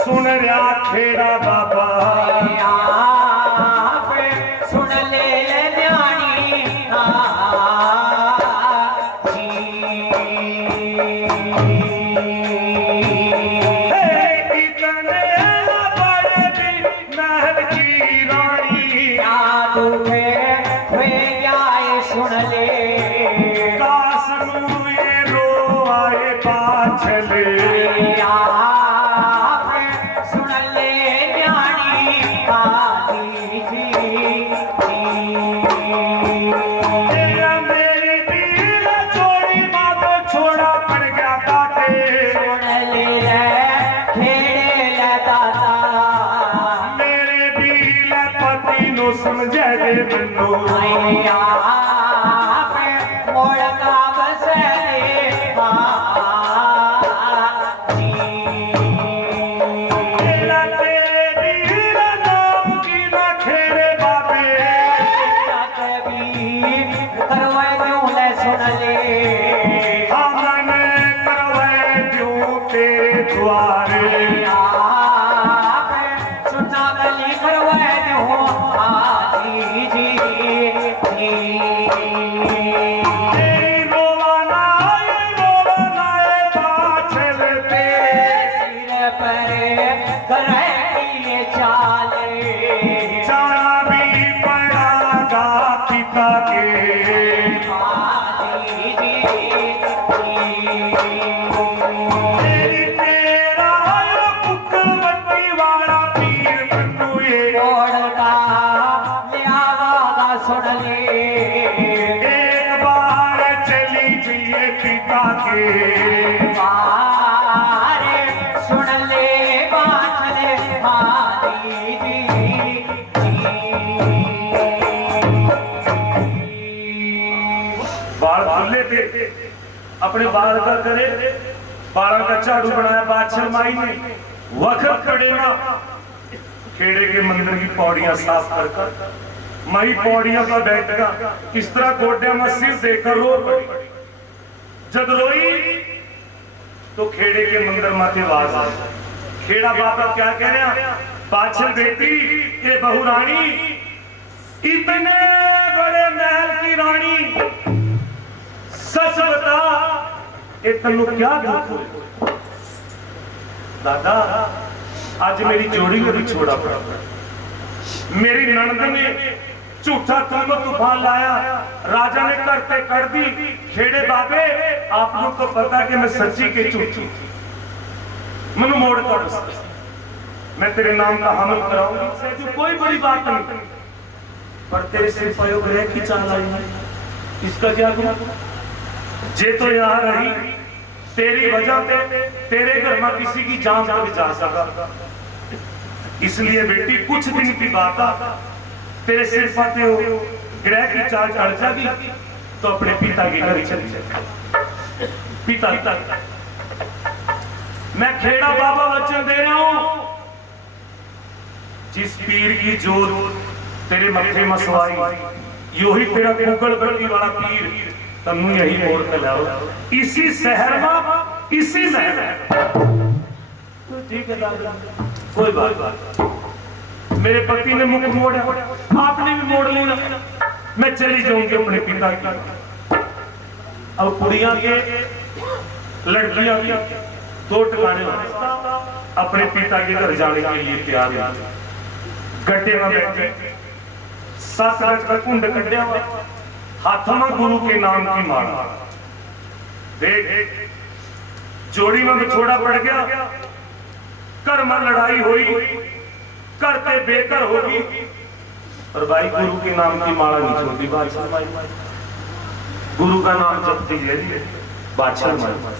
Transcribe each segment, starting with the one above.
सुन रहा खेड़ा बाबा सुन ले न्याणी इतने बड़े भी महल की रानी जाए सुन ले कासनू ये रो आए पाछले समझे मनो मोड़का बसे नाम की ना खेरे बाबे करवाए क्यों ले सुन ले हमने करवाए क्यों तेरे द्वारे सुना गली करवाए क्यों सुन ले बाछले बाल खुले थे अपने बाल का करे बाल का झाड़ू बनाया बादशाह माई ने वक्त पड़े ना खेड़े के मंदिर की पौड़ियां साफ कर माई पौड़ियां पर बैठकर किस तरह गोड्या में सिर देकर रो पड़ी जब रोई तो खेड़े के मंदिर माथे आवाज आई खेड़ा बाबा क्या कह रहे हैं बादशाह बेटी ये बहू रानी इतने बड़े महल की रानी सच बता ये तन्नू क्या दुख हुए दादा आज मेरी जोड़ी को भी छोड़ा पड़ा मेरी ननद ने झूठा तुमको तूफान लाया राजा ने करते कर दी खेड़े बाबे आप लोग को पता कि मैं सच्ची के झूठी मनु मोड़ कर मैं तेरे नाम का हमल कराऊंगी जो कोई बड़ी बात नहीं पर तेरे से प्रयोग रह की चाल आई इसका क्या गुना जे तो यहाँ रही तेरी वजह से तेरे घर में किसी की जान तक जा सका इसलिए बेटी कुछ दिन की बात तेरे सिर पाते हो ग्रह की चाल चढ़ जाएगी तो अपने पिता के घर चली जाए पिता मैं खेड़ा बाबा वचन दे रहा हूं जिस पीर की जोत तेरे मत्थे में सवाई यो ही तेरा कुकड़ गली वाला पीर तन्नू यही मोड़ के लाओ इसी शहर में इसी महल ठीक है दादा कोई बात मेरे पति ने मुख मोड़ा आपने भी मोड़ लेना मैं चली जाऊंगी अपने पिता की अब कुड़ियां के लड़कियां की दो ठिकाने अपने पिता के घर जाने के लिए तैयार है गड्ढे में बैठे 7 रज का कुंड कड्या हाथ में गुरु के नाम की माला देख जोड़ी में बिछोड़ा पड़ गया घर में लड़ाई हुई करते बेकर होगी और भाई गुरु के नाम की माला नहीं छोड़ती बादशाह माई। गुरु का नाम जपती है बादशाह माई।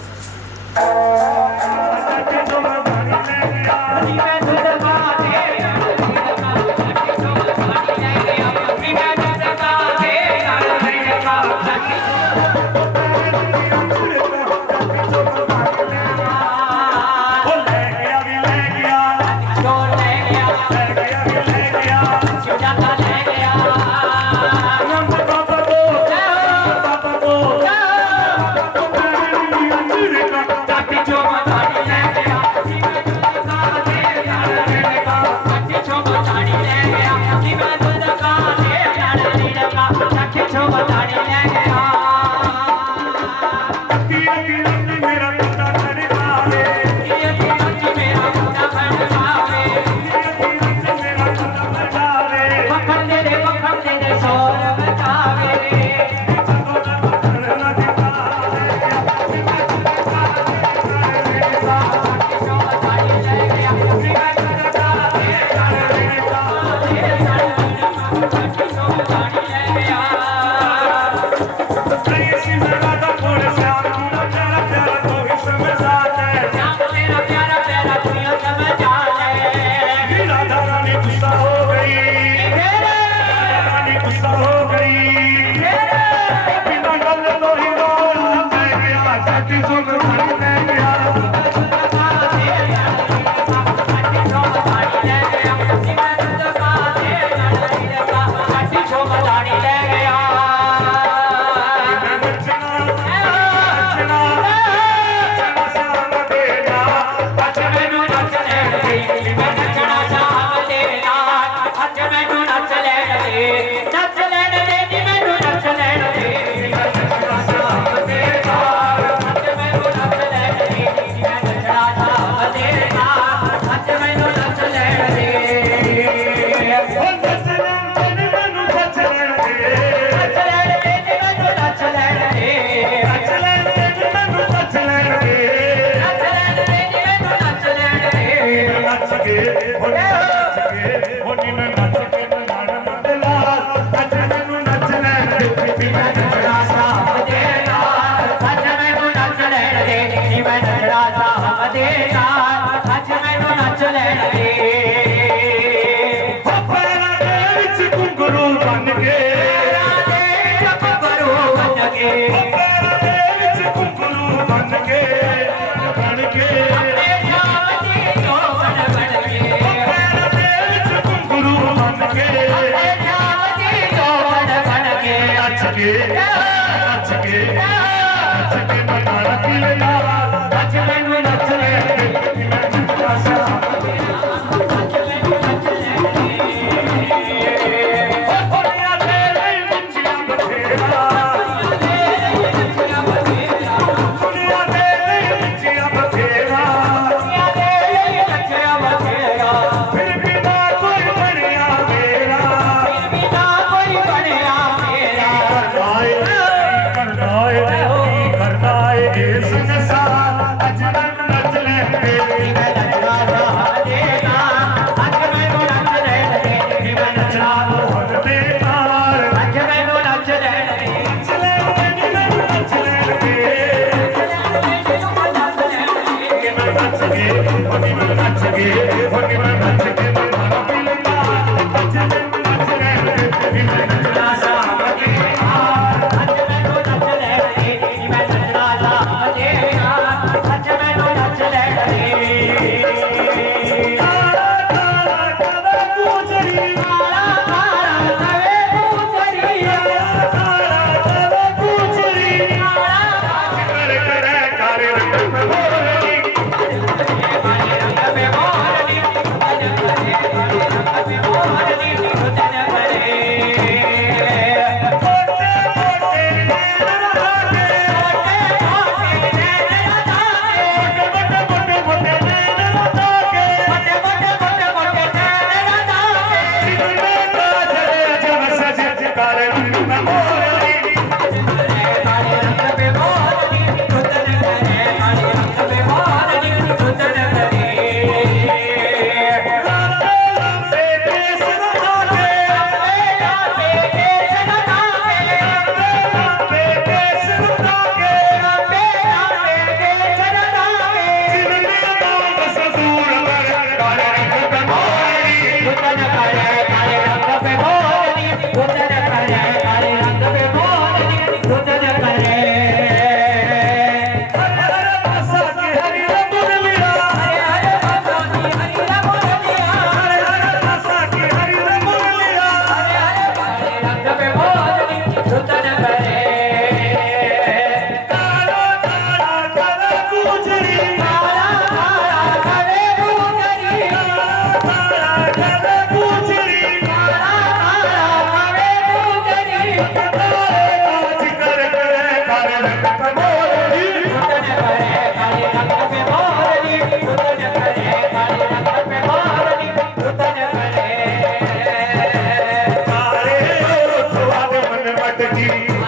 मटकी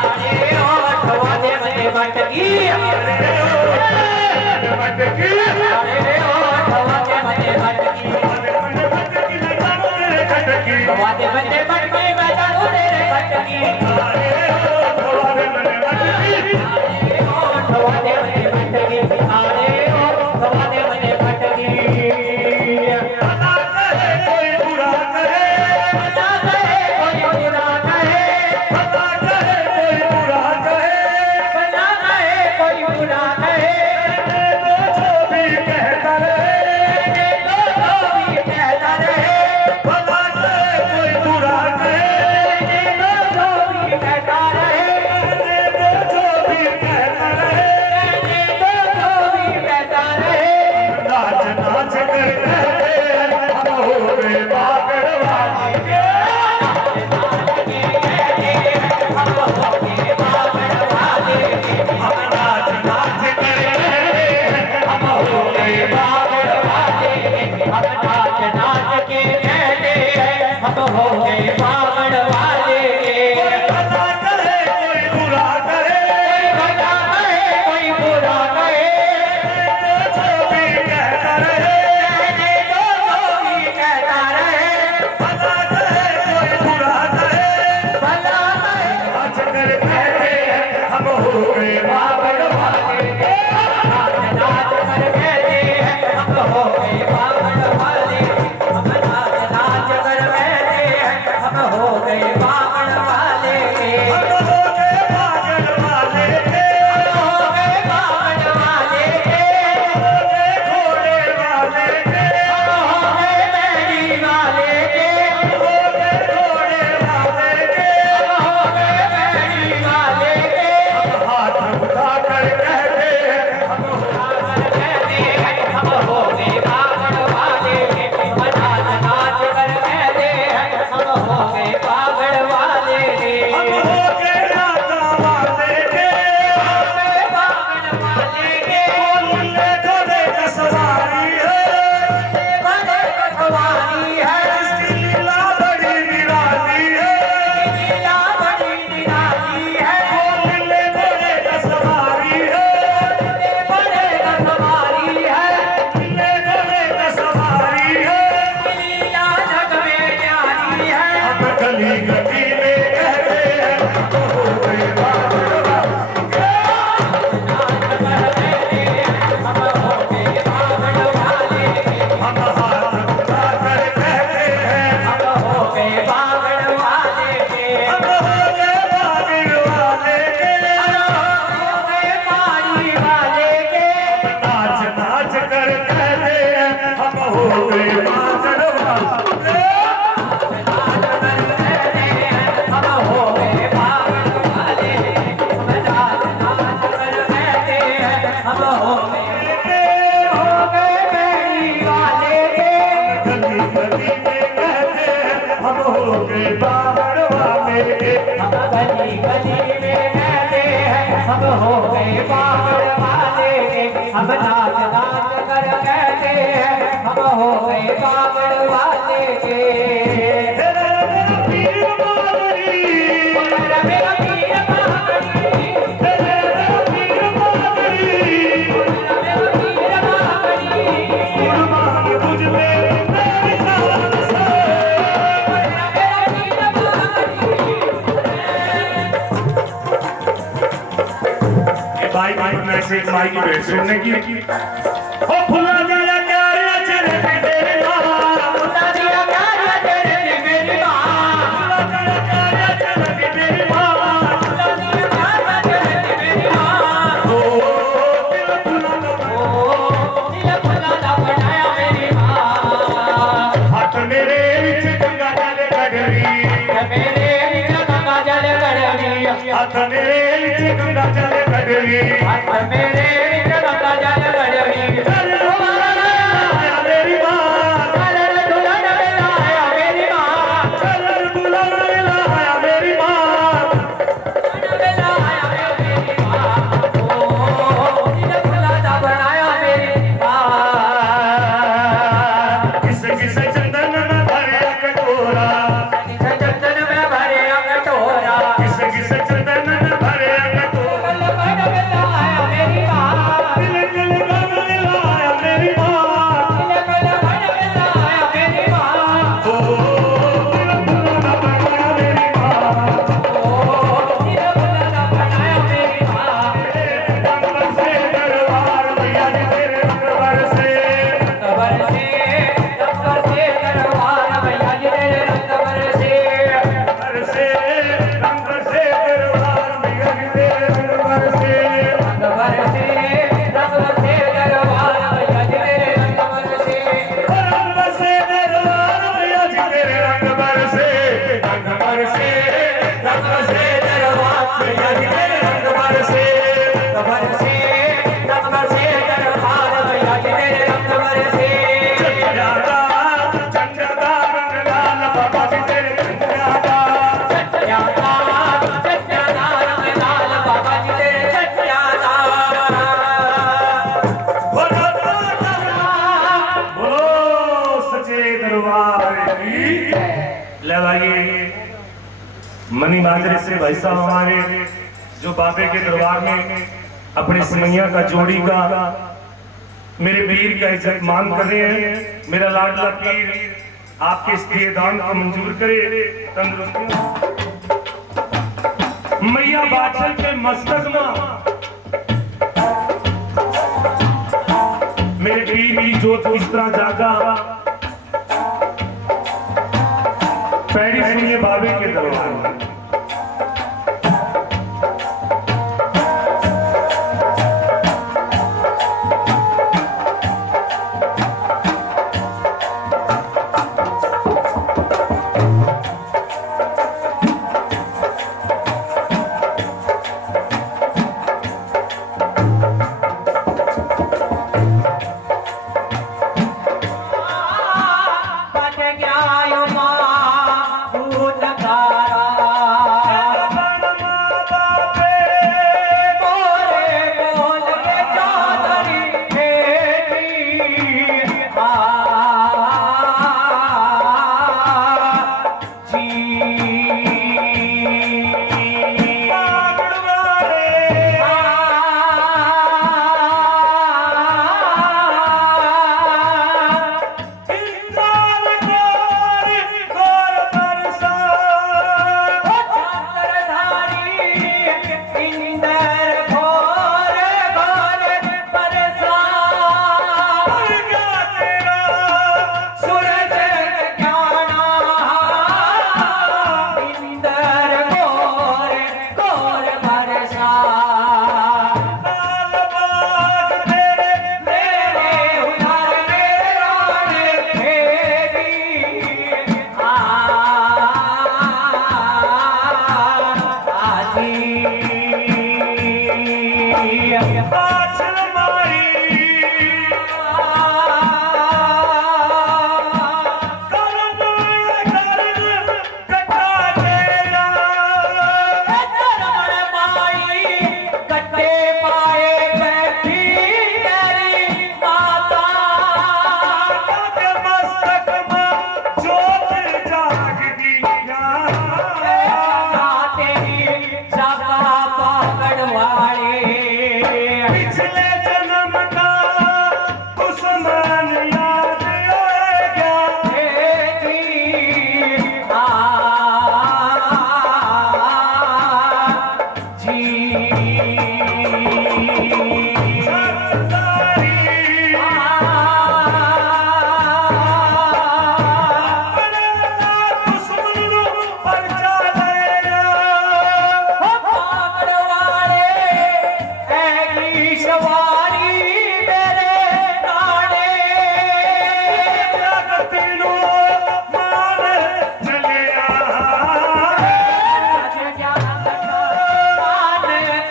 अरे ओ ठवा दे मने मटकी मटकी अरे ओ ठवा दे मने मटकी मटकी लगाओ रे खटकी ठवा दे मने मटकी बजाओ रे खटकी अरे ओ ठवा दे मने मटकी ओ ठवा दे मने मटकी अरे ओ ठवा दे मने मटकी भला कहे कोई बुरा कहे भला कहे कोई बुरा कहे भला कहे कोई बुरा कहे भला कहे कोई बुरा कहे तो जो भी कहता रहे तो भी कहता रहे भला कहे कोई बुरा कहे तो भी कहता रहे तो जो भी कहता रहे तो भी कहता रहे नाच नाच कर कहते हम हो गए पागल वाले हम नाच नाच कर कहते हम हो गए पागल भला करे कोई बुरा करे जो भी कहता रहे भला करे कोई बुरा करे नाच कर कहते हम हो गए पागल वाले हम हो गए पागल वाले के हो गए घोड़े वाले के हो गए घोड़े वाले के हाथ उठा कर कहते हम हम हो गए राता वाले के मुन्ने घोड़े का सवारी है इसकी लीला बड़ी निराली है मुन्ने घोड़े का सवारी है मुन्ने घोड़े का सवारी है हम गली गली में कहते हैं हम हो गए पागल वाले हम हाथ उठा कर कहते हैं हम हो गए पागल वाले के नाच नाच कर कहते हैं हम हो गए पागल वाले गली गली में कहते हैं हम हो गए पागल वाले हम हो गए पागल वाले हम नाच नाच कर कहते हैं हम हो गए पागल वाले तेरा मेरा पीर बाबरी मेरा पीर बाबरी तेरा मेरा पीर बाबरी मेरा पीर बाबरी कुर्बान तुझ पे मेरी जान से मेरा पीर बाबरी भाई में से एक भाई की भेंट सुनने की ओ फुला दिया प्यार चले तेरे मां खुदा दिया प्यार तेरे मेरी मां फुला दिया प्यार चले तेरी मां खुदा दिया प्यार तेरे मेरी मां ओ दिल फुला लो दिल खुदा दा बनाया मेरी मां हाथ मेरे विच गंगा जल गड़री मेरे विच गंगा जल गड़वी हाथ मेरे विच गंगा जल गड़री हाथ मेरे विच गंगा जल गड़वी चल तुम्हारा आया मेरी मां चल दुल्हन मिलाया मेरी मां चल बुलाना आया मेरी मां मिलाया मेरी मां ओ दिल खुदा दा बनाया मेरी मां किस किस चंदन में भरे कटोरा चंदन में भरे कटोरा किस किस सकतन भरे अंग को गल गल गलाया मेरी माँ दिल दिल गल लाया मेरी माँ गल गल गलाया मेरी माँ ओ दिल बुलंद बनाया मेरी माँ दिल बुलंद बनाया मेरी माँ अंबर से दरबार मैया जी तेरे अंबर से अंबर से दरबार मैया जी तेरे अंबर से अंबर से दरबार मैया जी तेरे अंबर से अंबर से दरबार मैया जी तेरे अंबर से अंबर से दरबार मैया जी तेरे अंबर से अंबर से दरबार मैया जी तेरे अंबर से अंबर से दरबार मैया जी तेरे अंबर से चंद्रादा चंद्रादा रंग लाल बाबा जी तेरे चंद्रादा सत्यादा रंग लाल बाबा जी तेरे सत्यादा बोलो सच्चे दरबार की ले भाई मनी माजरे से भाई साहब हमारे जो बाबे के दरबार में अपने समैया का जोड़ी का मेरे पीर का इज्जत मान कर रहे हैं। मेरा लाडला पीर आपके इस दिए दान को मंजूर करे तंदुरुस्ती मैया बाचल के मस्तक में मेरे पीर की जोत इस तरह जागा पैरी सुनिए बाबे के दरबार में बच गया माँ दूध खारा मोरे बोल के चादरी फेरी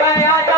गया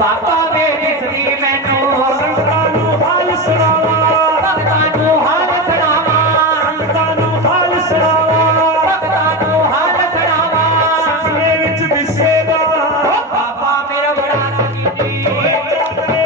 बाबा वे दिसदी मैनू ਸੰਗਤਾਂ ਨੂੰ ਹਾਲ ਸੁਣਾਵਾ भगतां नू हाल सुणावा ਸੰਗਤਾਂ ਨੂੰ ਹਾਲ ਸੁਣਾਵਾ भगतां नू हाल सुणावा ਸਪਨੇ ਵਿੱਚ ਦਿਸੇਗਾ बाबा मेरा बड़ा सकीनी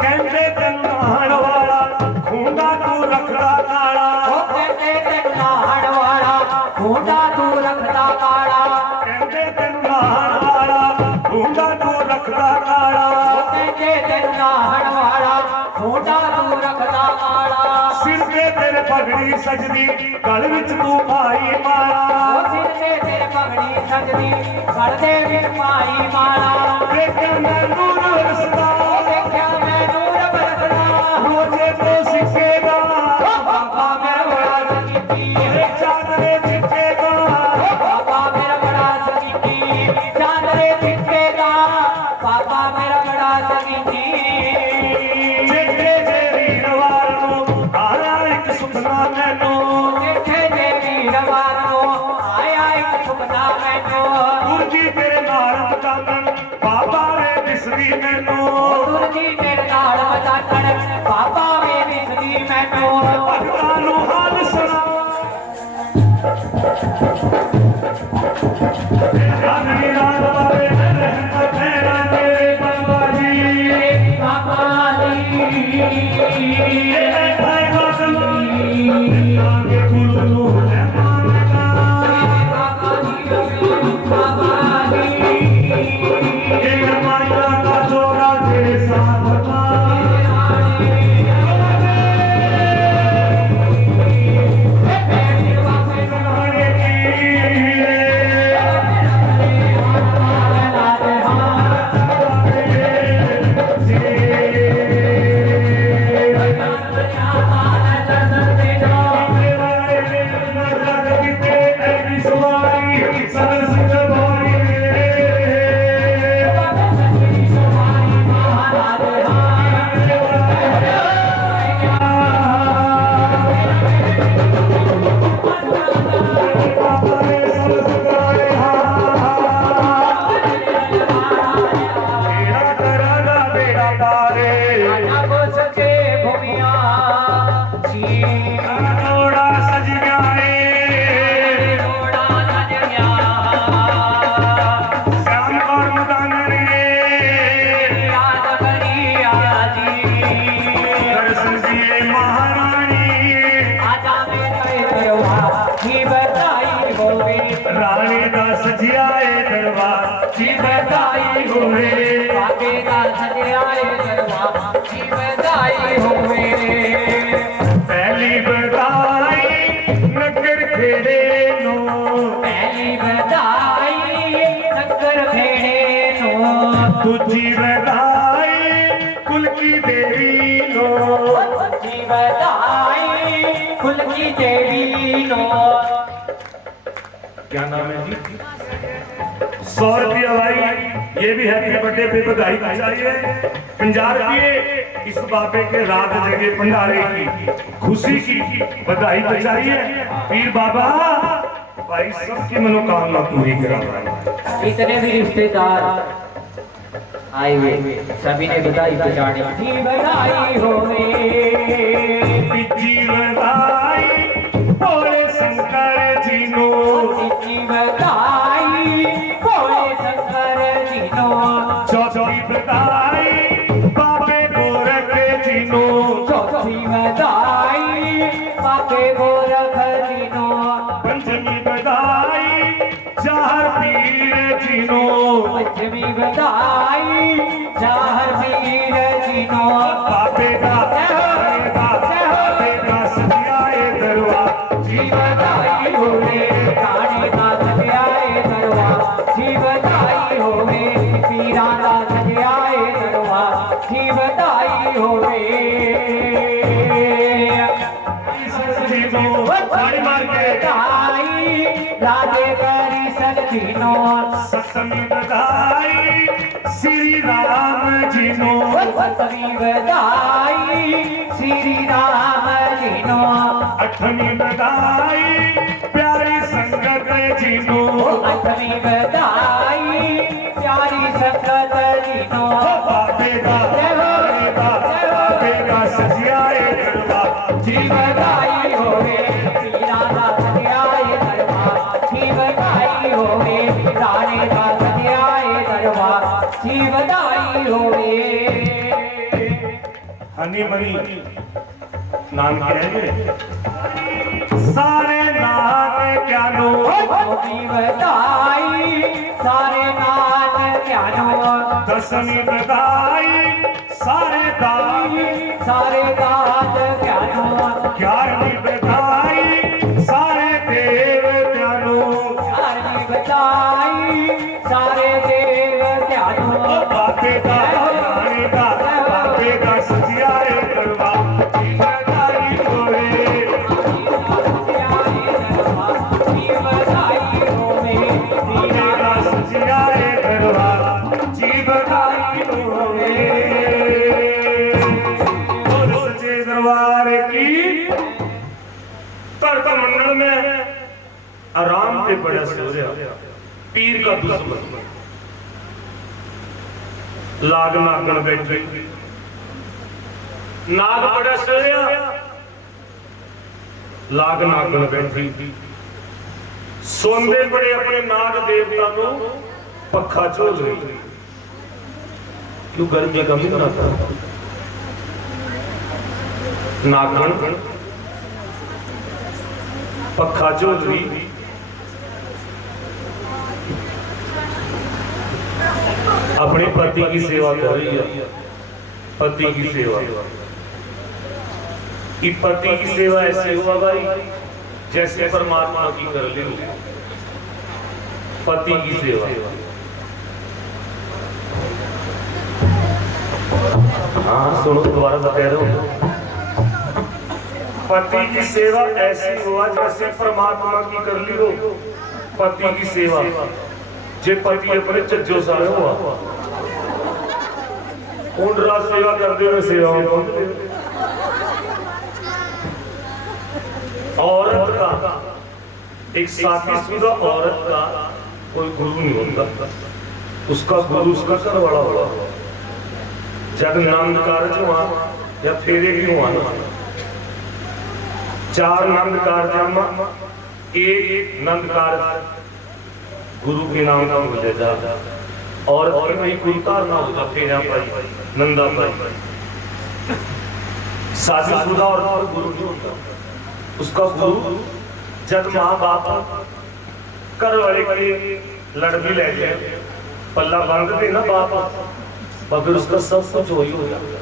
ਕਹਿੰਦੇ ਤੈਨੂੰ ਨਹਾਉਣ ਵਾਲਾ ਖੂੰਡਾ ਤੂੰ ਰੱਖਦਾ ਕਾਲਾ ओ कहते तेन नहाण वाला खूंटा तू रखदा काला ਕਹਿੰਦੇ ਤੈਨੂੰ ਨਹਾਉਣ ਵਾਲਾ ਖੂੰਡਾ ਤੂੰ ਰੱਖਦਾ ਕਾਲਾ ओ कहते तेन नहाण वाला खूंटा तू रखदा काला ਸਿਰ ਤੇ ਤੇਰੇ ਪਗੜੀ ਸਜਦੀ ਗਲ ਵਿੱਚ ਤੂੰ ਪਾਈ ਮਾਲਾ ओ सिर ते तेरे पगड़ी सजदी गल दे विच पाई माला ਦੇਖਿਆ ਮੈਂ ਨੂਰ ਰਸਦਾ ओ देखया मैं नूर बरसदा ਹੋਜੇ ਤੋਂ ਸਿੱਖੇਗਾ बाबा मेरा बड़ा सकीनी ਇਹ ਚਾਦਰੇ ਚਿੱਟੇਗਾ बाबा मेरा बड़ा सकीनी चांदरे चिट्टे दा बाबा मेरा बड़ा सकीनी ਚਿੱਟੇ ਜੇ ਵੀਰਵਾਰ ਨੂੰ ਆਇਆ ਇੱਕ ਸੁਪਨਾ ਮੈਨੂੰ देखे जे वीरवार नो आया एक सुपना मैनू ਗੁਰਜੀ ਤੇਰੇ ਨਾਲ ਮਚਾਨਣ ਬਾਬਾ ਵੇ ਦਿਸਦੀ ਮੈਨੂੰ दुर्जी तेरे नाल मचाचण बाबा वे दिसदी मैनू ਭਗਤਾਂ ਨੂੰ ਹਾਲ ਸੁਣਾ ਜਾਨੀ ਨਾਲ ਵਾਲੇ ਰਹਿਮਤ ਤੇਰਾ ਤੇਰੇ ਬਾਬਾ ਜੀ बाबा दी ਇਹ ਭਾਈ ਬਾਦਲ ਲਾਗੇ ਗੁਰੂ ਨੂੰ ਰਹਿਮਾਨਗਾ बाबा दी बाबा दी ਇਹ ਮਾਇਆ ਦਾ ਜੋੜਾ ਤੇਰੇ ਸਾਥ ਦਾ ਰਾਣੀ ਦਾ ਸਜਿਆ ਏ ਦਰਬਾਰ जी बधाई होवे बाबे दा सजाए दरबार जी बधाई होवे ਪਹਿਲੀ ਬਧਾਈ ਨਗਰ ਖੇੜੇ ਨੂੰ पहली बधाई नगर भेड़े नो ਦੂਜੀ ਬਧਾਈ ਕੁਲ ਕੀ ਦੇਵੀ ਨੂੰ जी बधाई कुल की देवी नो क्या नाम है जी 100 रुपया भाई ये भी हैप्पी बर्थडे पे बधाई चाहिए 50 रुपये इस बाबे के रात जगह भंडारे की खुशी की बधाई तो चाहिए पीर बाबा भाई सबकी मनोकामना पूरी करा इतने भी रिश्तेदार आए हुए सभी ने बधाई बजानी जी बधाई होवे पिची बधाई भोले शंकर जी नो जी बधाई भोले शंकर जी नो चौथी बधाई बाबे गोरख जी नो चौथी बधाई बाबे गोरख जी नो पंचमी बधाई चार पीर जी नो पंचमी बधाई चार पीर जी नो बाबे का बाबे का सजाए दरबार जी बधाई होवे रानी का सजाए दरबार जी बधाई होवे पीरा का सजाए दरबार जी बधाई होवे जी नो ताड़ी मार के बधाई राधे करी सखी नो सतमी बधाई श्री राम जी नो सतमी बधाई श्री राम जी नो अठमी बधाई प्यारी लखनी बधाई प्यारी संगत लीनो बाबे का सजियाए दरबार जी बधाई होवे पीरा दा सजियाए दरबार जी बधाई होवे राणे दा सजियाए दरबार जी बधाई होवे हनी मनी नाम कहेंगे सारे नाम क्या नो जी बधाई सारे नाम ज्ञानो दसनी बधाई सारे दाई सारे दात ज्ञानो 11वीं बधाई सारे देव ज्ञानो 11वीं बधाई सारे देव ज्ञानो बाबे का रानी का बाबे का सजियाए दरबार जी बधाई होवे जी बधाई होवे बाबे का सजियाए दरबार जी बधाई होवे और सच्चे दरबार की तर्क मंडल में आराम पे बड़ा सूर्य पीर का दुश्मन लाग नागन बैठे नाग बड़ा सूर्य लाग नागन बैठी सोंदे बड़े अपने नाग देवता को पखा झोल रही क्यों गर्मी का महीना था नागन पखा झोल रही अपने पति की सेवा कर रही है पति की सेवा कि पति की सेवा ऐसे हुआ भाई जैसे परमात्मा की कर ली पति की सेवा हाँ सुनो दोबारा बता रहा हूं पति की सेवा ऐसी हुआ जैसे परमात्मा की कर ली हो पति की सेवा जे पति अपने चज्जो सारे हुआ कौन रात सेवा करते हुए सेवा औरत का एक शादीशुदा औरत का कोई गुरु नहीं होता उसका गुरु उसका घर वाला हुआ जब नंद कार्य हुआ या फेरे भी हुआ 4 नंद कार्य एक नंद कार्य गुरु के नाम का मिल जाता और कहीं कोई कार ना होता फेरा पाई नंदा पाई शादीशुदा और गुरु नहीं होता उसका गुरु जब माँ बाप कर वाले के लड़ भी ले गए पल्ला बांध दे ना बाप फिर उसका सब कुछ वही हो जाता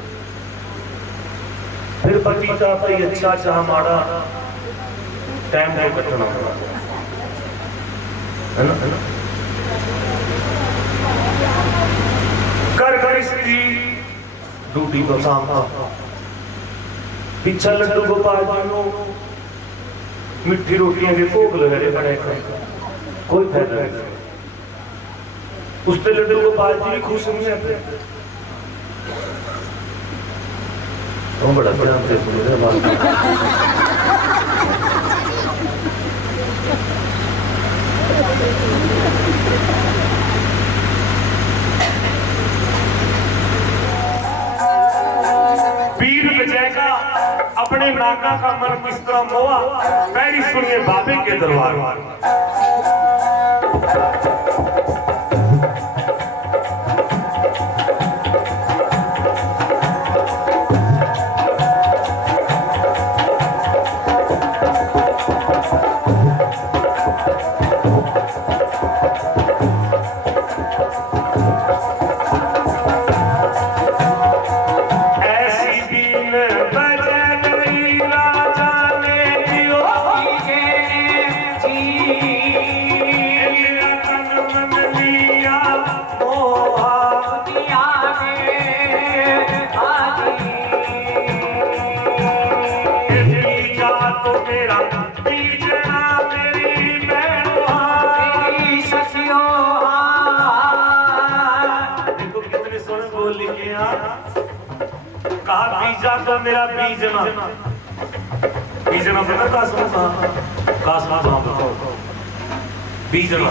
फिर पति चाहता ही अच्छा चाह माड़ा टाइम को कटना है ना कर कर स्त्री ड्यूटी को काम पीछा लड्डू गोपाल जी को मिट्टी रोटियां के भोग लगे बने कोई फायदा नहीं उससे लड्डू गोपाल जी भी खुश नहीं रहते तो बड़ा ध्यान से सुन रहे बात पीर विजय का अपने नाका का मन किस तरह हुआ पहली सुनिए बाबे के दरबार बीजा तो मेरा बीजना बीजना पता कासमा बताओ बीजना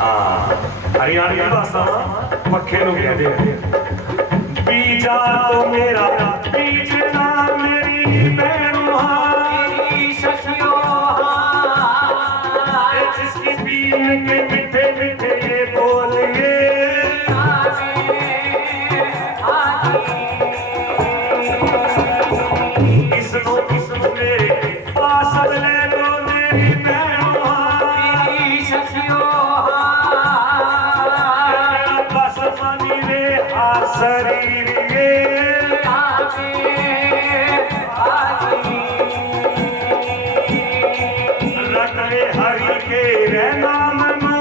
हाँ हरियाणवी भाषा पखे नूं कहते बीजा तो मेरा बीजना मेरी मैनू मेरी सखियों जिसकी बीन के मीठे मीठे ये बोलिए इसनो मेरे पास ले दो मेरी मैनू मेरी सखियों बस मनी रे शरीर ये रटरे हरि के रहना मनो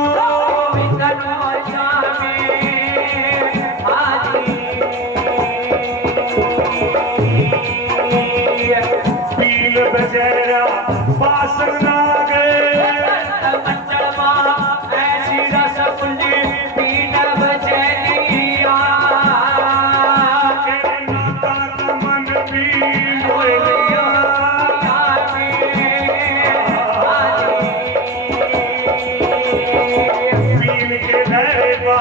पील बजैरा बासन नागे ऐसी रसगुल्ली पीन बजैया नाता का मन भी मोलिया पील के रहबा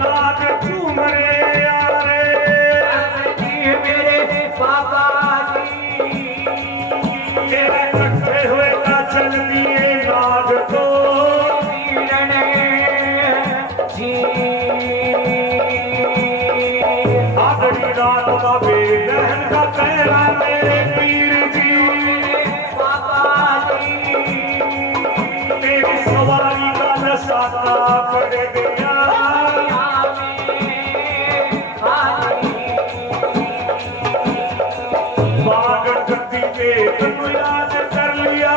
नाग झूमरे यारे मेरे बाबा तेरे कट्ठे हुए का चल दिए नाग को आगड़ी रात का बेदहन का पहरा मेरे पीर जी तेरी सवारी का नशाता पड़ गया बाग गद्दी के तुम याद कर लिया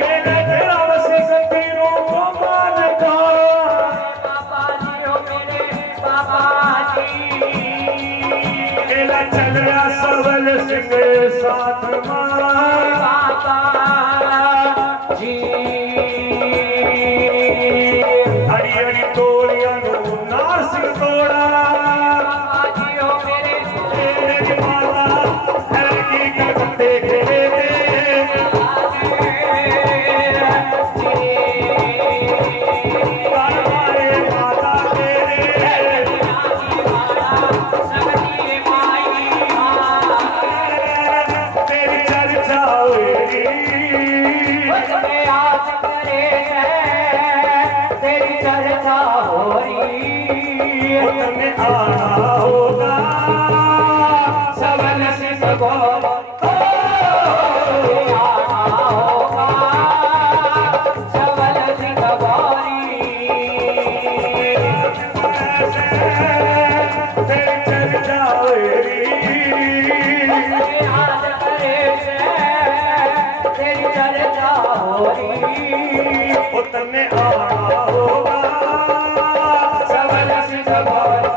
मैंने तेरा वसी सतीरों को मान का तेरा चल रहा सबल सिंह साथ मार हरी हरी तोड़िया नो नासिक तोड़ा तेरे माता हर की करते खेले हमारे माता तेरी चर्चा हुई तेरी चर्चा हो रही तुमने आना होगा सबल से सबो सबल से सबोरी तेरी चर्चा हुई याद करे तेरी चर्चा हो रही तुमने आना होगा सबल से सबोरी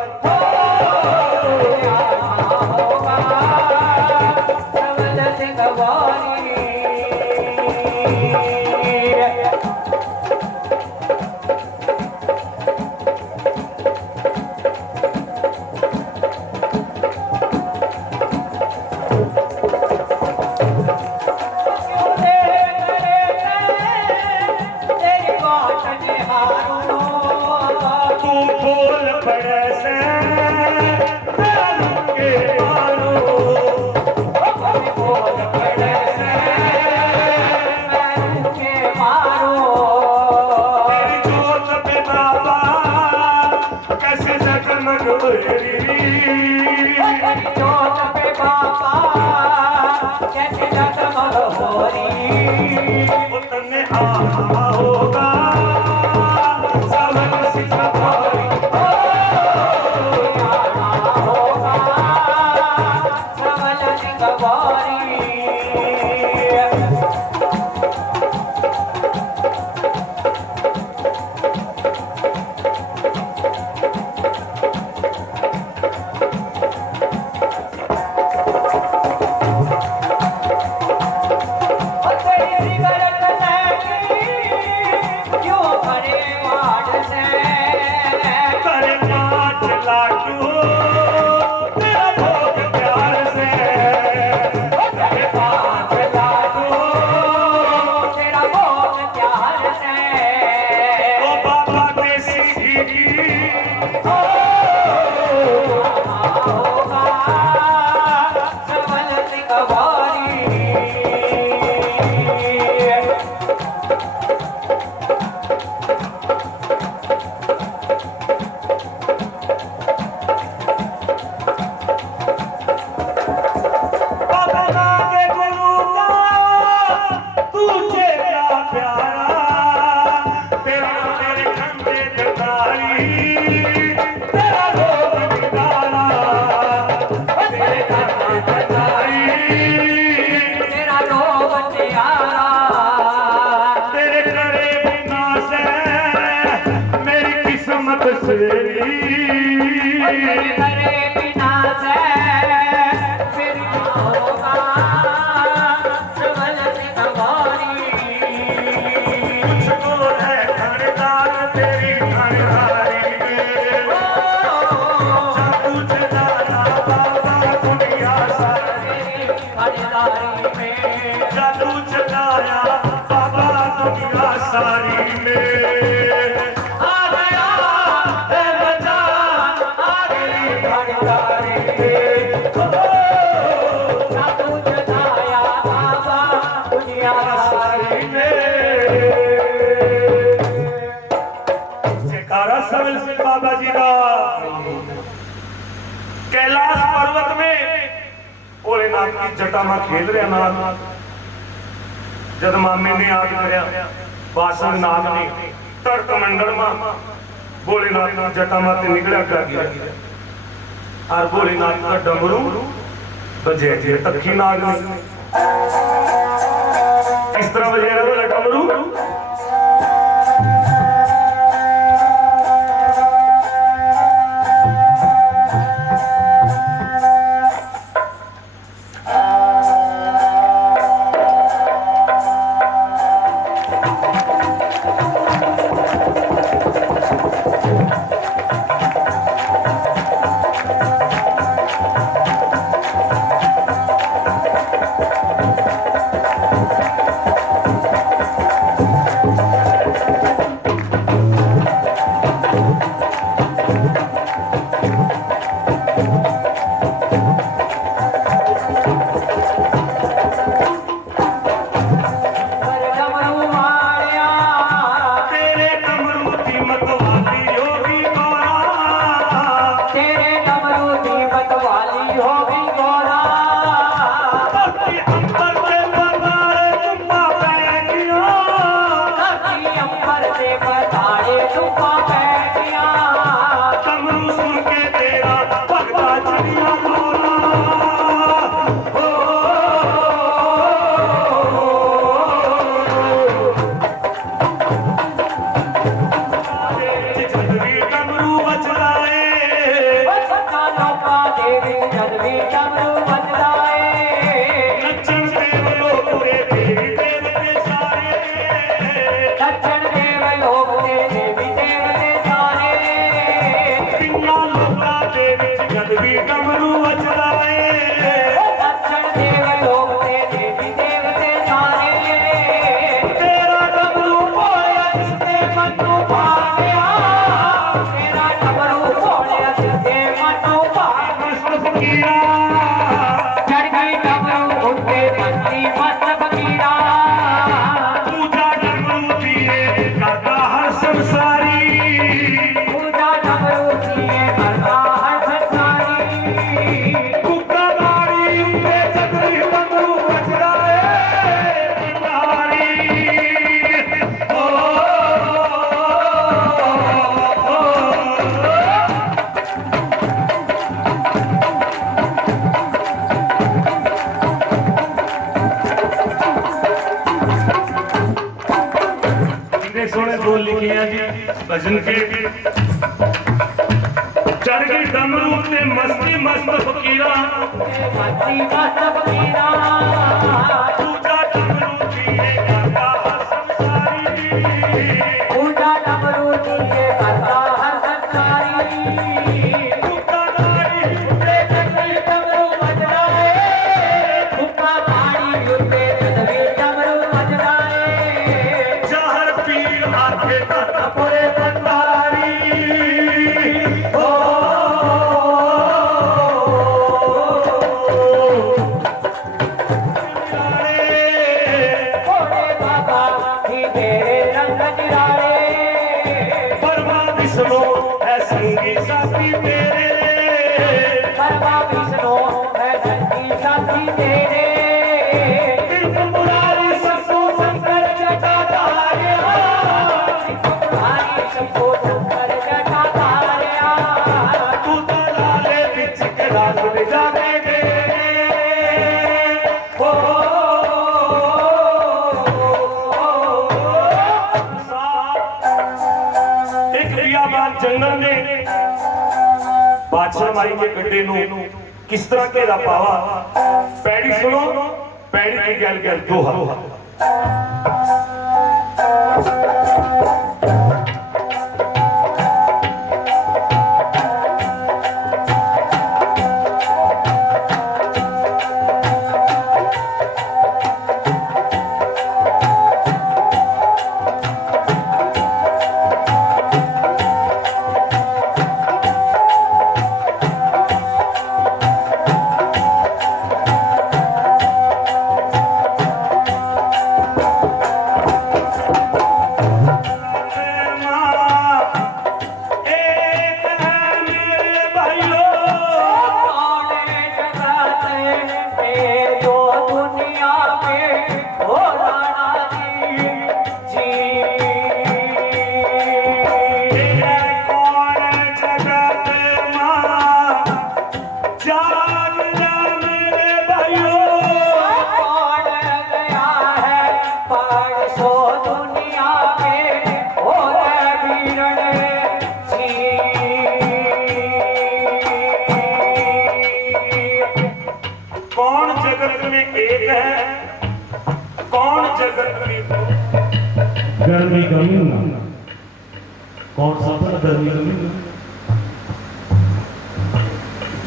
सबल से सबोरी तेरी बात निहारो तू बोल पड़े से तालू के मारो बोल पड़े से मैं के मारो तेरी जोत पे बाबा कैसे जगमग हो रही जोत पे बाबा कैसे जगमग हो रही तुमने आना होगा सबल से सबोरी सबल से सबोरी तेरी गरज क्यों करे वाड़ से करे 5 लाडू तेरा भोग प्यार से की जटा में खेल रहा नाग। जद मामे ने याद करया बासन नाग ने तड़क मंडल में भोलेनाथ की जटा माते निकला गिरा और भोलेनाथ का डमरू बजे थे तखी नाग ने। इस तरह बजेगा बोला डमरू। भजन के चढ़ गई डमरू ते मस्ती मस्त फकीरा पूजा डमरू दिए करता हर संसारी पूजा डमरू दिए करता हर संसारी भूखा नारी उठे जगवी डमरू बज रहे भूखा नारी उठे जगवी डमरू बज रहे जहर पीर आखे पूरे जंगल ने बादशाह माई के गड्ढे नू किस तरह घेरा पावा पैड़ी सुनो पैड़ी की गल गल दोहा में एक है, कौन जगत में दो? गर्मी का महीना कौन सा था? गर्मी का महीना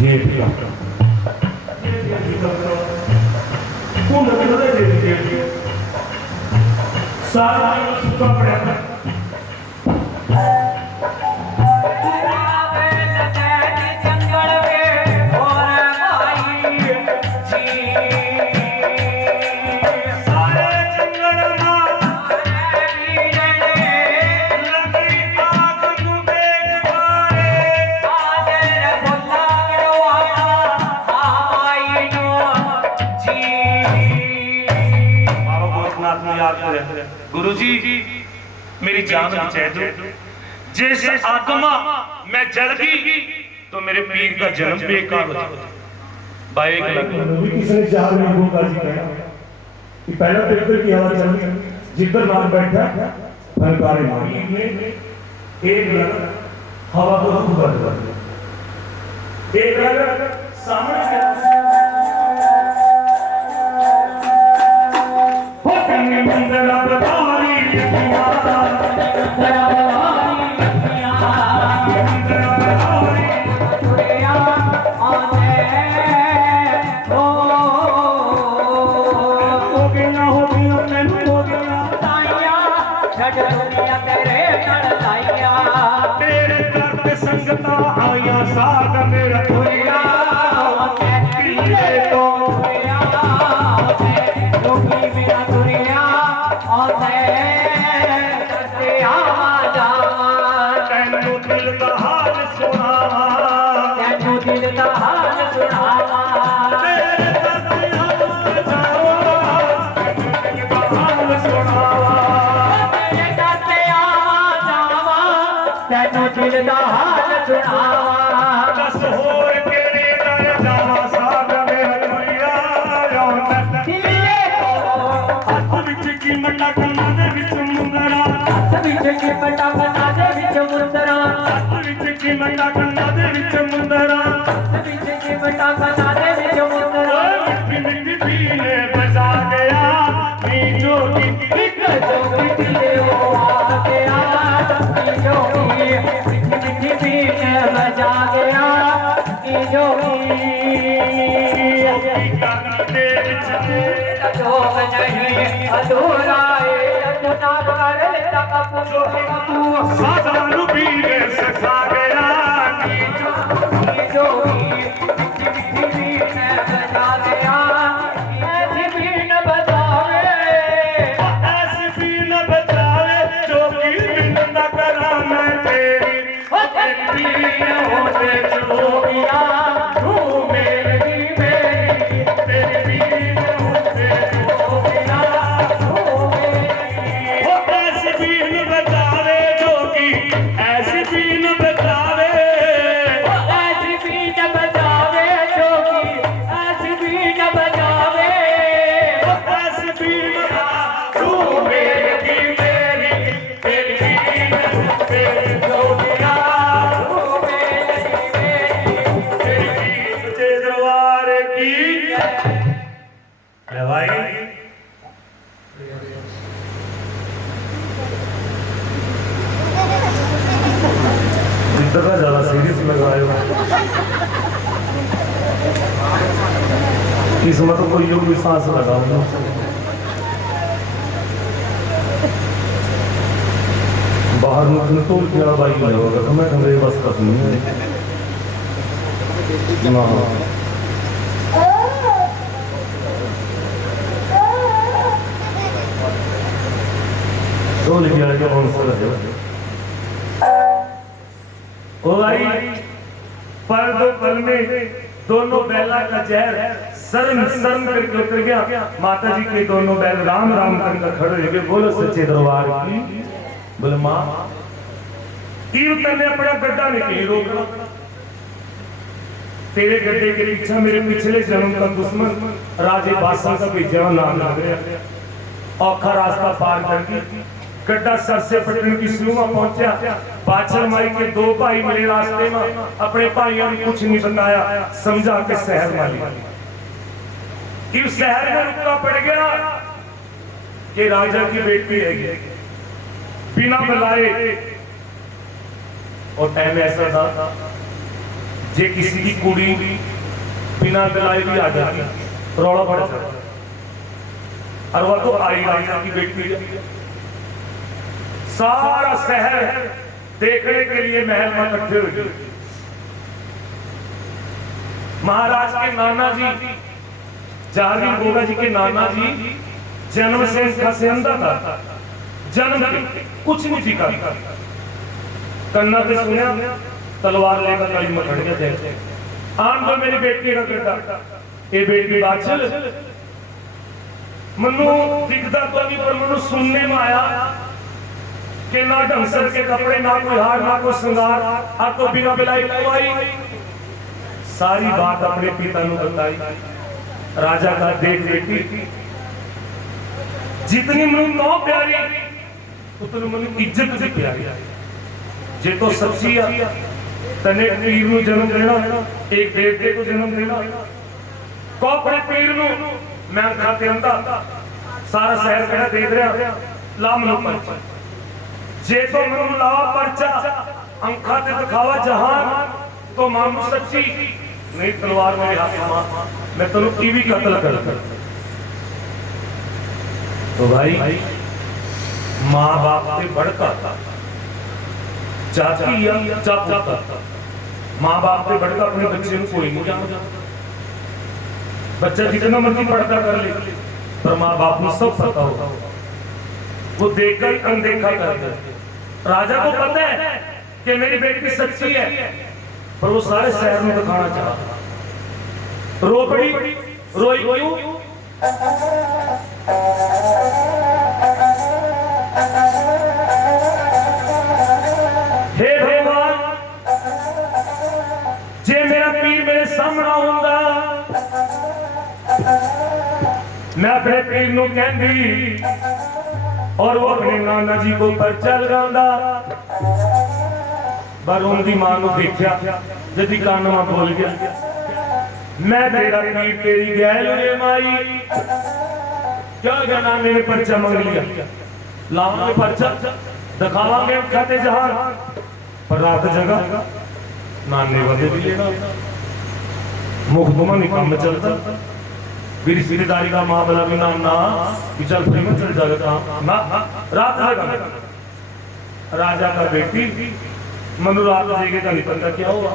जेठ का। सारा सूखा पड़ा था। गुरु जी मेरी जान बचा दो, जिस आत्मा मैं जल गई तो मेरे पीर का जन्म बेकार हो जाए। भाई किसने चाह नहीं होगा जी कहना कि पहला पेपर की हवा चल रही जिधर नाम बैठा फलकारे मारी एक लग हवा को रुक कर एक लग सामने संगता आया साग मेरा दुनिया तो मेरा दुनिया तैनू दिल का हाल सुनावा, तैनू दिल का हाल सुनावा, तेरे दर पे हाल सुनावा, तेरे दर पे आवा तैनू दिल का हाल सुनावा। दस होर केड़े दर जावा साग मेरा दुनिया हथ विच की मटा कन्ना दे विच मुंदरा, हथ विच की मटा कन्ना दे विच मुंदरा, हथ विच की मटा कन्ना दे विच मुंदरा, हथ विच की मटा कन्ना दे विच मुंदरा। मिठी मिठी पीने बजा गया नी जोगी, एक जोगी दिले ओ आ गया नी जोगी, मिठी मिठी पीने बजा गया नी जोगी। दे विच जोग नहीं अधूरा ना कर तू साधानु पीने सखा गया नी जोगी, मिठी पीने बजा गया ऐसी बीन बजावे, ऐसी बीन बजावे जोगी बिन न करा मैं तेरी बीन होते जोगिया तू मेरी मेरी तेरी बीन होते जोगिया तू मेरी। ऐसी बीन बजावे जोगी, ऐसी बीन बजावे, ऐसी बीन बजावे जोगी, ऐसी बीन बजावे, ऐसी बीन तू मेरी मेरी तेरी बीन तेरी जोगिया तू मेरी मेरी तेरी सच्चे दरबार की है भाई। इतना ज्यादा सीरियस लगाए हो किस्मत को यूं भी सांस लगाओ। बाहर में तो क्या भाई नहीं होगा तो मैं कमरे बस कर नहीं तो लिखा है कौन सा है ओ भाई पर दो पल में दोनों बैला का जहर शर्म शर्म करके उतर गया। माता जी के दोनों बैल राम राम करके खड़े हो गए। बोलो सच्चे दरबार की बोले माँ कीर्तन ने अपना गड्ढा नहीं कहीं रोकना। तेरे गड्ढे के पीछे मेरे पिछले जन्म का दुश्मन राजे बादशाह का भी जन्म नाम लग गया। औखा रास्ता पार करके गड्ढा सर से पटन की सीमा पहुंचा। बादशाह माई के दो भाई मेरे रास्ते में अपने भाइयों ने कुछ नहीं बताया, समझा के शहर वाली कि उस शहर में रुका पड़ गया कि राजा की बेटी है बिना बुलाए। और टाइम ऐसा था जे किसी की कुड़ी बिना बुलाए भी आ जाती, रौला पड़ जाता, और वह तो आई राजा की बेटी। सारा शहर देखने के लिए महल में इकट्ठे हुए। महाराज के नाना जी, जागीर गोगा जी के नाना जी जन्म से इनका से अंधा था, जन्म के कुछ नहीं दिखा। कन्ना पे सुना, तलवार लेकर गली में खड़ गया। आन दो मेरी बेटी का बेटा, ये बेटी बाचल मनु दिखता तो नहीं, पर मनु सुनने में आया कि ना ढंगसर के कपड़े, ना कोई हार, ना कोई श्रृंगार, और तो बिना बिलाई आई। सारी बात अपने पिता ने बताई। राजा का देख बेटी जितनी मनु नौ प्यारी उतनी मनु इज्जत भी प्यारी। जे तो सच्ची तने पीर नु जन्म देना, एक देवते को जन्म देना, को अपने पीर नु मैं खाते अंदा सारा शहर खड़ा देख रहा लाम लो परचा। जे तो मनु लावा परचा अंखा ते दिखावा जहान, तो मामू सच्ची नहीं तलवार मेरे हाथ में, मैं तेन टीवी कत्ल कर। तो भाई माँ बाप से बढ़कर जाती या जाता, माँ बाप से बढ़कर अपने बच्चे को कोई नहीं जानता। बच्चा जितना मर्जी पढ़ता कर ले, पर माँ बाप को सब पता होगा, वो देखकर अनदेखा कर दे। राजा को पता है कि मेरी बेटी सच्ची है, पर वो सारे शहर में दिखाना चाहता। रो पड़ी, रोई क्यों? हे भगवान, जे मेरा पीर मेरे सामना होगा, मैं अपने पीर नु कहंदी और वो अपने नाना जी को पर्चा लगांदा। पर उनकी मां को देखा जदी कानमा बोल गया, मैं तेरा पीर तेरी गैल रे माई। क्या गया नाने ने पर्चा मांग लिया, लाओगे पर्चा दिखावांगे खाते जहां, पर रात जगह नाने वाले भी लेना मुखदमा नहीं काम चलता। फिर रिश्तेदारी का मामला भी ना चल फ्री में चल जाएगा ना, रात जगह। राजा का बेटी मनु रात देगे का नहीं पता क्या हुआ,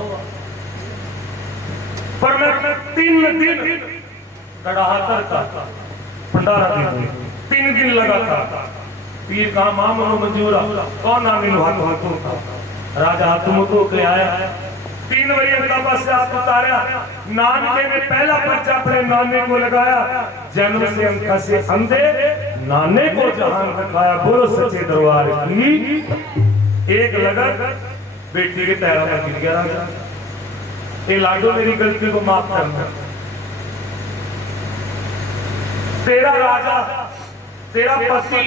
पर मैं 3 दिन कड़ाहतर का भंडारा दिन 3 दिन लगा था। पीर का मां मनो मंजूरा कौन नानी हाथ था। राजा हाथ मुंह के आया, 3 वरियन का बस हाथ उतारा। नानके ने पहला पर्चा अपने नाने को लगाया, जन्म से अंका से अंधे नाने को जहान दिखाया। बोलो सच्चे दरबार की। एक लगन बेटी के पैरों में गिर गया। राजा ये लाडो मेरी गलती को माफ करना। तेरा राजा, तेरा पति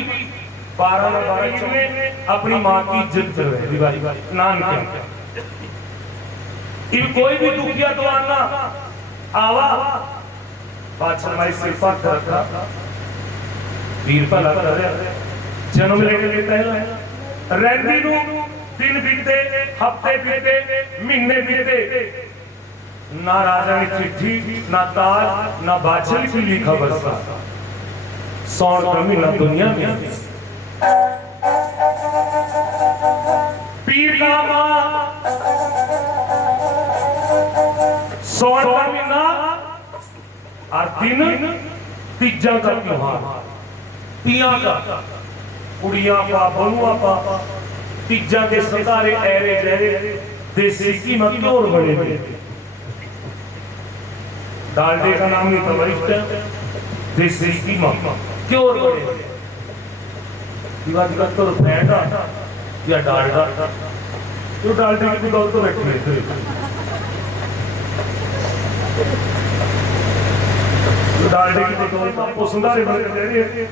12 में अपनी मां की इज्जत कर रहे नान के। इन कोई भी दुखिया तो आना आवा बादशाह हमारी सिरपा करता वीर भला कर जन्म लेने के पहला रैंदी नू दिन बीते, हफ्ते बीते, महीने बीते, ना राजा ने चिट्ठी, ना तार, ना बादशाह की लिखा बरसा। सौन का महीना दुनिया में पीर का मां, सौन का महीना और दिन तीजा का त्योहार, तिया का कुड़िया का बनुआ का तीजा के सतारे ऐरे जहरे देसी की मत और बड़े बड़े डालडे का नाम नहीं था वरिष्ठ देसी की मत क्यों बड़े दीवार का तो फैटा या डालडा तो डालडे की बदौलत तो रखी है। तो डालडे की बदौलत आपको सुंदर बन के दे रही है।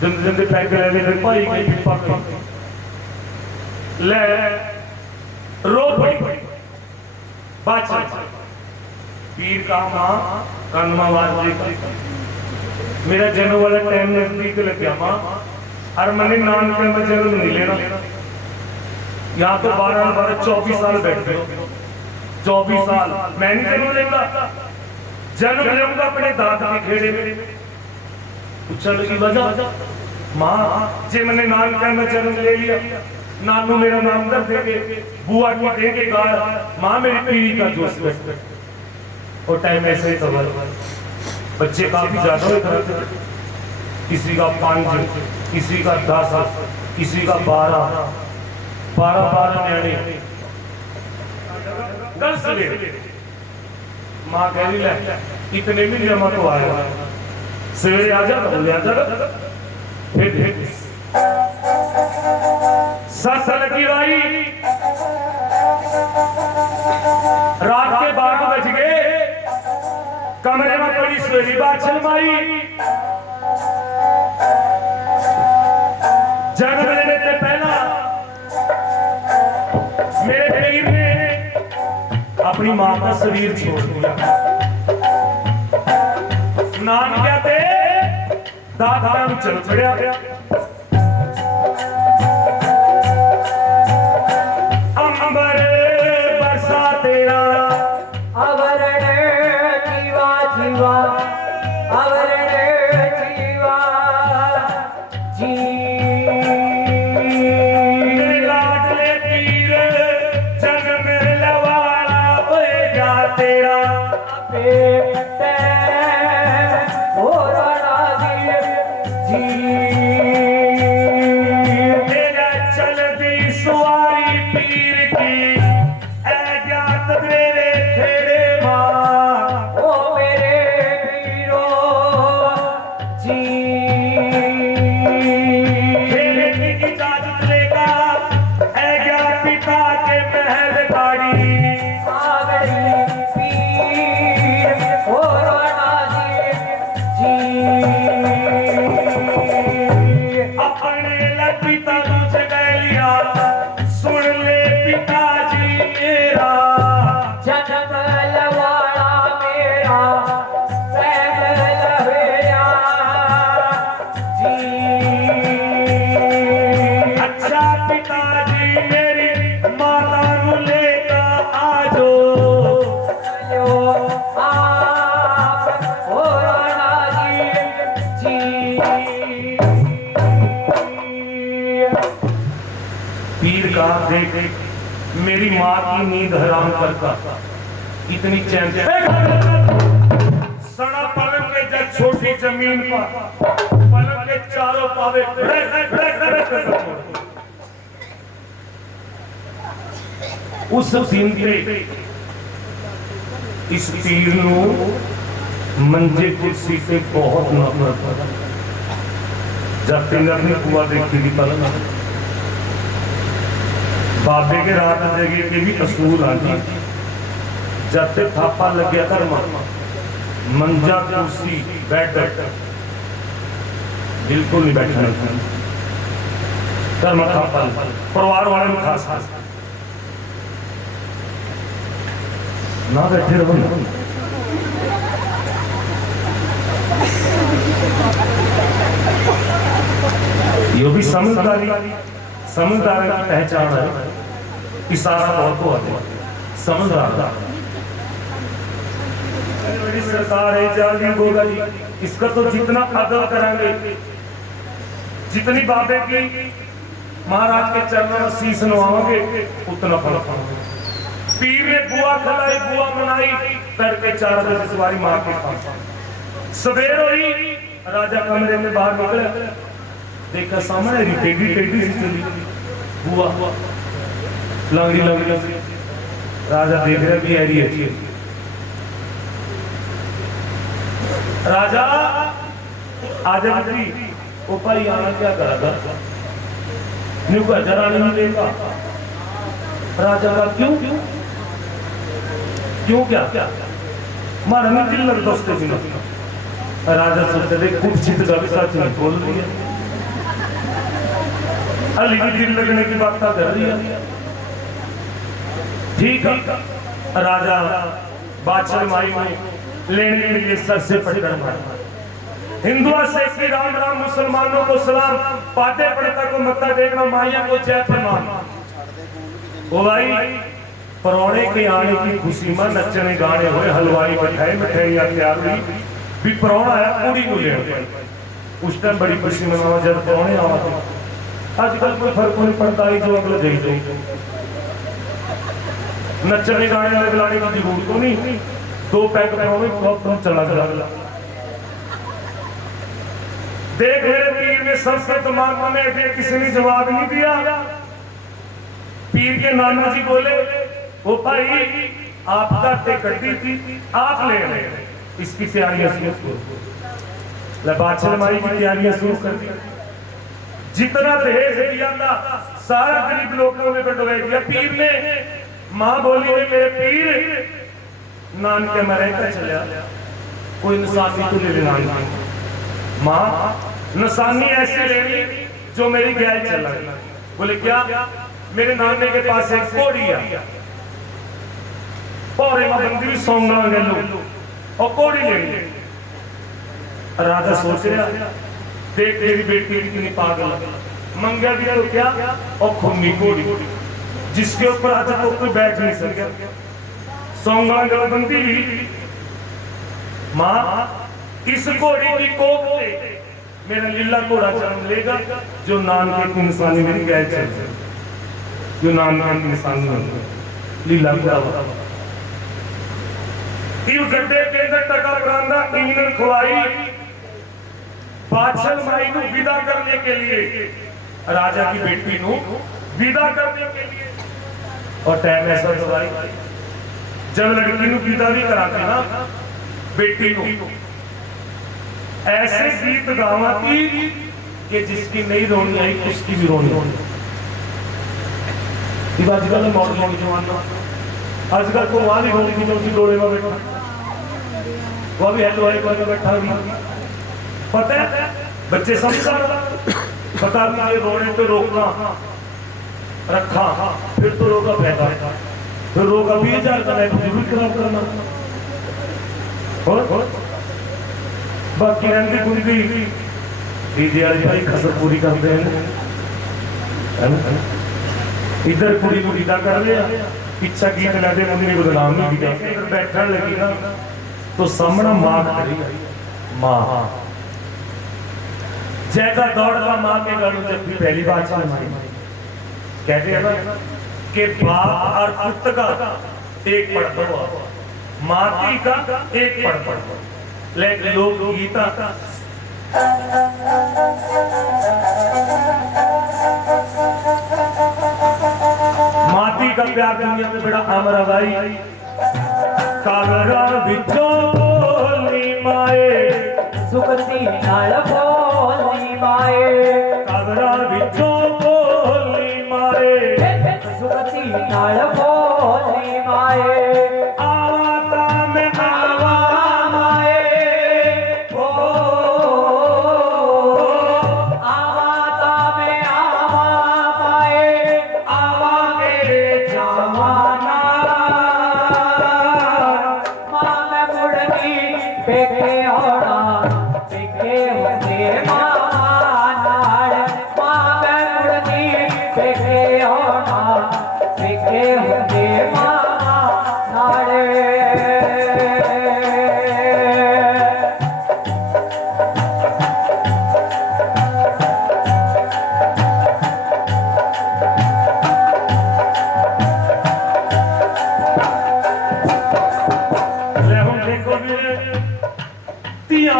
जिंदे जिंदे पैक ले पाई गई पिपा ले रो पड़ी बादशाह पीर का मां कानमा आवाज दे मेरा जन्म वाला टाइम नजदीक लग गया माँ और मैंने नाम के मैं जन्म नहीं लेना यहाँ तो 12-24 साल बैठ गए 24 साल मैं नहीं जन्म लेगा जन्म लूंगा अपने दादा के खेड़े में पूछा लगी वजह माँ जे मैंने नाम का मैं जन्म ले लिया नानू मेरा नाम कर देंगे बुआ की देंगे गाल माँ मेरी पीढ़ी का जोश बैठ और टाइम ऐसे ही सवाल बच्चे काफी ज्यादा हो थे किसी का 5 किसी का 10 किसी का 12 न्याणे कल सवेरे माँ कह रही है इतने भी जमा तो आया सवेरे आ जा बोले आ जा फिर सस लगी भाई रात के 12 बज गए कमरे में पड़ी सवेरी बाछल माई जन्म लेने से पहला मेरे पीर ने अपनी मां का शरीर छोड़ दिया नाम क्या थे दादा चल पड़ा अंबर बरसा तेरा आवरण जीवा जीवा आवरण जीवा जी लाडले पीर जन्म लवाला हो जा तेरा बेटे और राजी जी तेरा चलती सवारी पीर की ऐ जात मेरे खेड़े मां ओ मेरे पीरो जी खेड़े की इजाजत लेकर ऐ गया पिता के महल गाड़ी आ गई पीर और राजी जी अपने पिता तुझे कह लिया सुन ले पिताजी मेरा जन्म लवाड़ा मेरा पैदल लवेया जी अच्छा पिताजी मेरी माता को लेकर आजो लो आप और राजी जी पीर का देख मेरी माँ की नींद हराम करता इतनी चैन सड़ा पलंग के जब छोटी जमीन पर पलंग के चारों पावे उस दिन पे इस पीर नु मंजे कुर्सी से बहुत नफरत जब पिंगर ने बुआ देखी थी पलंग बाबे के रात जगह के भी असूल आती जब तक थापा लग गया था मंजा कुर्सी बैठ बिल्कुल नहीं बैठना धर्म थापा परिवार वाले में खास खास ना बैठे रहो यो भी समझदारी समझदार की पहचान है इशारा बहुत को है समझदार बड़ी सरकार है जागी होगा जी इसका तो जितना अदब करांगे जितनी बातें की महाराज के चरणों में शीश नवाओगे उतना फल पाओगे पीर ने बुआ खिलाई बुआ मनाई तड़के 4 बजे सवारी मार के पास सवेर हुई राजा कमरे में बाहर निकले देखा सामने टेढ़ी टेढ़ी सी चली बुआ लंगड़ी लंगड़ी राजा देख रहे भी ऐरी है राजा आजा जी ऊपर यहाँ क्या करा था न्यू का जरा नहीं देगा राजा का क्यों क्यों क्यों क्या मारा नहीं दिल लग दोस्ते बिना राजा सोचते थे कुछ चित का भी सच नहीं बोल रही है अली की दिल लगने की बात कर रही है ठीक है राजा बादशाह माई में लेने के लिए सर से पकड़ मारा। हिंदुआ से कि राम राम, मुसलमानों को सलाम, पाते पड़ता को मत्था टेकना, माइया को जय प्रणाम। ओ भाई परौणे के आने की खुशी में नचने गाने हुए, हलवाई बैठाए, मिठाइयां तैयार हुई, भी परौणा आया कुड़ी को ले। उस टाइम बड़ी खुशी मनावा जब परौणे आवा थे। आजकल कोई फर्क नहीं पड़ता, ही जो अगले गई गई नचने गाने वाले बुलाने की जरूरत तो नहीं, 2 पैक परौणे को चला चला। देख मेरे पीर ने सबसे दिमाग में किसी ने जवाब नहीं दिया। पीर के नाना जी बोले, ओ भाई आपका ते कट्टी थी, आप ले रहे, इसकी तैयारियां शुरू करो। बादशाह माई की तैयारियां शुरू कर दी। जितना दहेज दिया था सारा गरीब लोगों में बंटवा दिया। पीर ने, मां बोली ने, मेरे पीर नान के मरे का चला, कोई निशानी तो ले लेना। मां निशानी ऐसे लेनी जो मेरी गैल चला। बोले क्या? मेरे नाने के पास एक कोड़ी है, पौरे में बंदी भी सोंगा गलो और कोड़ी लेनी। राजा सोच रहा, देख तेरी बेटी कितनी पागल, मंगा दिया तो क्या, और खूनी कोड़ी जिसके ऊपर आज तो कोई बैठ नहीं सके। सोंगा गल बंदी भी, मां इस घोड़ी की कोख से मेरा लीला घोड़ा जन्म लेगा, जो नान के इंसानी मेरी गैर चल, जो नान के इंसानी लीला घोड़ा। इस गड्ढे के अंदर टका प्रांदा इंजन खुआई, बादशाह माई को विदा करने के लिए, राजा की बेटी को विदा करने के लिए। और टाइम ऐसा तो भाई जब लड़की को विदा भी कराते ना बेटी को, ऐसे गीत गावा की कि जिसकी नहीं रोनी आई उसकी भी रोनी। आजकल मॉडल जमाना, आजकल तो वहां भी रोनी की जो डोले में बैठा, वो भी हलवाई को बैठा भी। पता है बच्चे समझदार, बता दीजिए रोने पे रोकना रखा, फिर तो रोका पैदा, फिर रोका 20,000 का है, जरूर खराब करना। और बाकी रंगी गुंदी डीजे वाली भाई खसर पूरी करते हैं। इधर कुड़ी को विदा कर लिया, पीछा गीत लगे, मुंडे को नाम नहीं दिया। इधर बैठने लगी ना तो सामने मां खड़ी, मां जैसा दौड़ता मां के गलों जब भी पहली बात कहते हैं ना कि बाप और पुत्र का एक पड़ हुआ, माती का एक पड़, लेकिन लोग गीता माती का प्यार दुनिया में बड़ा अमर भाई। कागरा बिचो बोली माए, सुखती नाल बोली माए, कागरा बिचो बोली माए, सुखती नाल बोली माए। आवता में आवा माए, ओ आवता में आवा माए, आवा के जमाना मां में मुड़नी पेके होना, पेके होते मां नाड़, मां में मुड़नी पेके होना, पेके होते मां नाड़।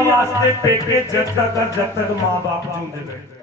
वास्ते पेके जब तक मां बाप जिंदे रहे।